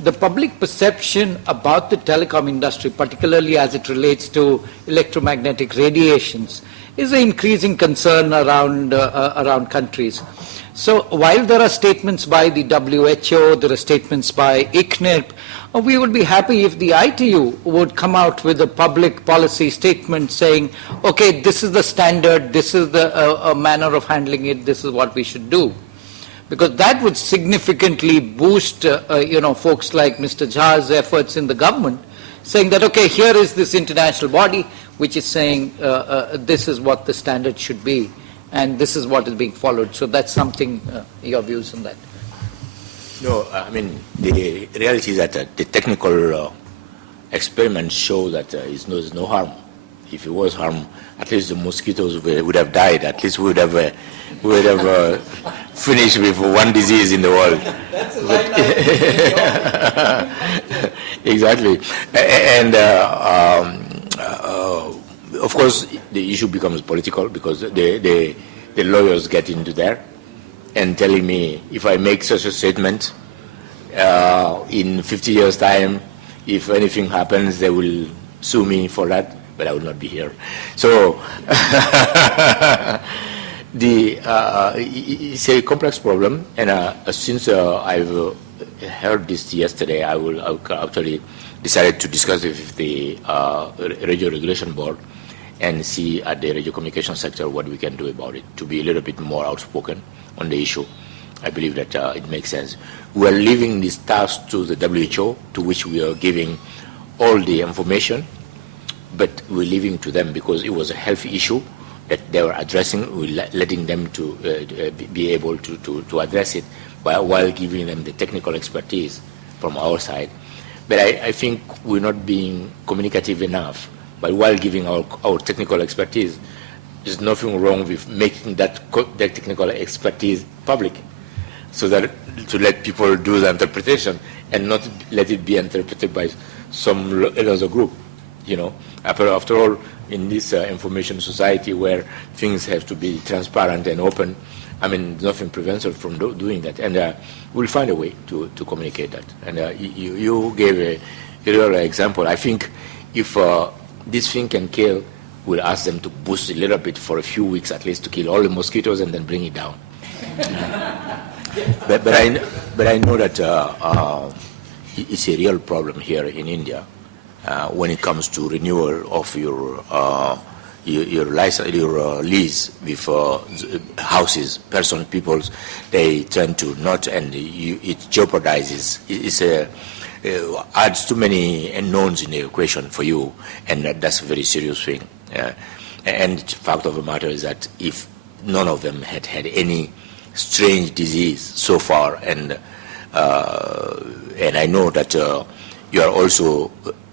the public perception about the telecom industry, particularly as it relates to electromagnetic radiations, is an increasing concern around countries. So while there are statements by the WHO, there are statements by ICNIRP, we would be happy if the ITU would come out with a public policy statement saying, okay, this is the standard, this is the manner of handling it, this is what we should do. Because that would significantly boost, folks like Mr. Jha's efforts in the government, saying that, okay, here is this international body which is saying this is what the standard should be, and this is what is being followed. So that's something, your views on that. No, I mean, the reality is that the technical experiments show that there's no harm. If it was harm, at least the mosquitoes would have died. At least we would have finished with one disease in the world. That's a line exactly. And of course, the issue becomes political because the lawyers get into there and telling me if I make such a statement in 50 years' time, if anything happens, they will sue me for that. But I will not be here. So it's a complex problem, and since I've heard this yesterday, I actually decided to discuss it with the Radio Regulation Board and see at the radio communication sector what we can do about it, to be a little bit more outspoken on the issue. I believe that it makes sense. We are leaving this task to the WHO, to which we are giving all the information, but we're leaving to them because it was a health issue that they were addressing. We're letting them to be able to address it while giving them the technical expertise from our side. But I think we're not being communicative enough. But while giving our technical expertise, there's nothing wrong with making that technical expertise public, so that to let people do the interpretation and not let it be interpreted by some other group. After all, in this information society where things have to be transparent and open, I mean, nothing prevents us from doing that. And we'll find a way to communicate that. And you gave a real example. I think if this thing can kill, we'll ask them to boost a little bit for a few weeks at least to kill all the mosquitoes and then bring it down. but I know that it's a real problem here in India. When it comes to renewal of your license, your lease with houses, people, they tend to not, and it jeopardizes. Adds too many unknowns in the equation for you, and that's a very serious thing. And the fact of the matter is that if none of them had any strange disease so far, and I know that you are also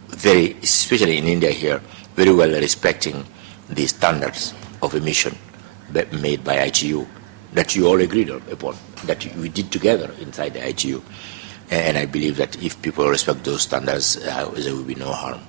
very, especially in India here, very well respecting the standards of emission made by ITU that you all agreed upon, that we did together inside the ITU. And I believe that if people respect those standards, there will be no harm.